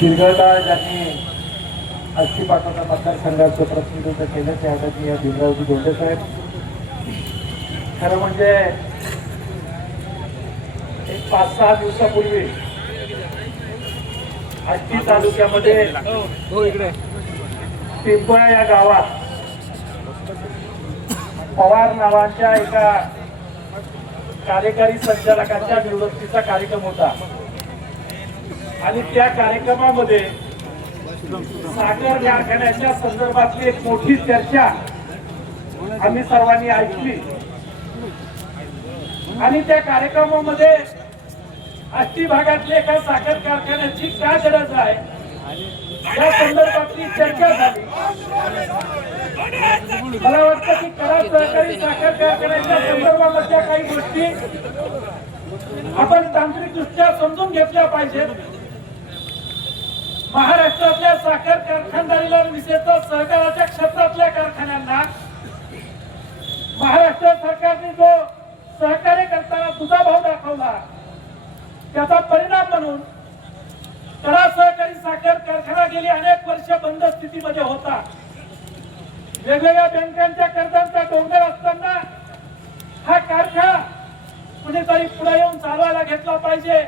दीर्घकाळ ज्यांनी आष्टी पाठवता मतदारसंघाचं प्रतिनिधित्व केलं त्या या भीमरावजी धोंडे साहेब. खरं म्हणजे एक पाच सहा दिवसापूर्वी आष्टी तालुक्यामध्ये पिंपळा या गावात पवार नावाच्या एका कार्यकारी संचालकांच्या निवृत्तीचा कार्यक्रम होता. आणि त्या कार्यक्रमामध्ये साखर कारखान्याच्या संदर्भातली एक मोठी चर्चा आम्ही सर्वांनी ऐकली. आणि त्या कार्यक्रमामध्ये आष्टी भागातल्या एका साखर कारखान्याची काय गरज आहे? या संदर्भातली चर्चा झाली. मला वाटतं की करा सहकारी साखर कारखान्याच्या संदर्भामधल्या काही गोष्टी आपण तांत्रिकदृष्ट्या समजून घेतल्या पाहिजेत. महाराष्ट्रातल्या साखर कारखानदारीला विशेषतः सहकाराच्या क्षेत्रातल्या कारखान्यांना महाराष्ट्र सरकारने जो सहकार्य करताना तुझा भाव दाखवला त्याचा परिणाम म्हणून कडा सहकारी साखर कारखाना गेली अनेक वर्ष बंद स्थितीमध्ये होता. वेगवेगळ्या बँकांच्या कर्जांचा डोंगर असताना हा कारखाना कुणीतरी पुढे येऊन चालवायला घेतला पाहिजे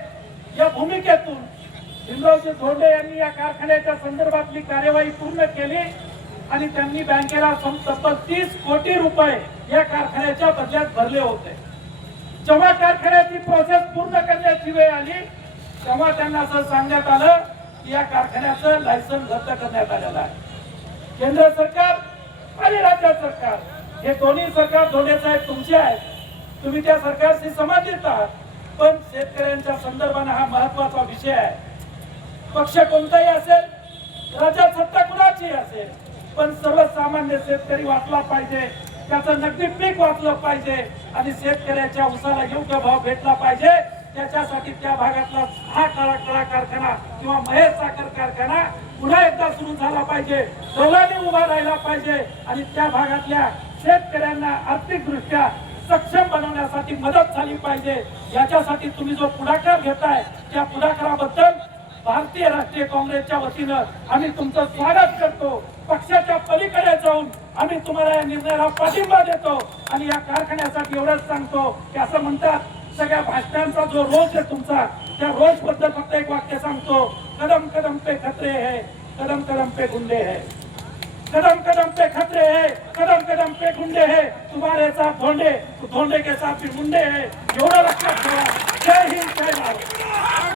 या भूमिकेतून भीमरावजी धोंडे यांनी या कारखान्याच्या संदर्भातली कार्यवाही पूर्ण केली आणि त्यांनी बँकेला तब्बल तीस कोटी रुपये या कारखान्याच्या बदल्यात भरले होते. जेव्हा कारखान्याची प्रोसेस पूर्ण करण्याची वेळ आली तेव्हा त्यांना असं सांगण्यात आलं की या कारखान्याचं लायसन्स रद्द करण्यात आलेलं आहे. केंद्र सरकार आणि राज्य सरकार हे दोन्ही सरकार धोंडे साहेब तुमचे आहेत. तुम्ही त्या सरकारशी संबंधित आहात. पण शेतकऱ्यांच्या संदर्भाने हा महत्त्वाचा विषय आहे. पक्ष कोणताही असेल राज्यात सत्ता कुणाची असेल पण सर्वसामान्य शेतकरी वाचला पाहिजे त्याचं नगदी पीक वाचलं पाहिजे आणि शेतकऱ्याच्या उसाला योग्य भाव भेटला पाहिजे त्याच्यासाठी त्या भागातला हा काळा काळा कारखाना किंवा महेश साखर कारखाना पुन्हा एकदा सुरू झाला पाहिजे डोलाने उभा राहिला पाहिजे आणि त्या भागातल्या शेतकऱ्यांना आर्थिकदृष्ट्या सक्षम बनवण्यासाठी मदत झाली पाहिजे. याच्यासाठी तुम्ही जो पुढाकार घेताय त्या पुढाकाराबद्दल भारतीय राष्ट्रीय काँग्रेसच्या वतीनं आम्ही तुमचं स्वागत करतो. पक्षाच्या पलीकडे जाऊन आम्ही तुम्हाला या निर्णयाला पाठिंबा देतो आणि या कारखान्यासाठी एवढंच सांगतो. की असं म्हणतात सगळ्या भाषणांचा जो रोज आहे तुमचा त्या रोजबद्दल फक्त एक वाक्य सांगतो. कदम कदम पे खतरे है कदम कदम पे गुंडे है. कदम कदम पे खतरे है कदम कदम पे गुंडे है. तुम्हारे साथ धोंडे धोंडे के साथ भी गुंडे है. एवढं लक्षात ठेवा. जय हिंद जय भारत.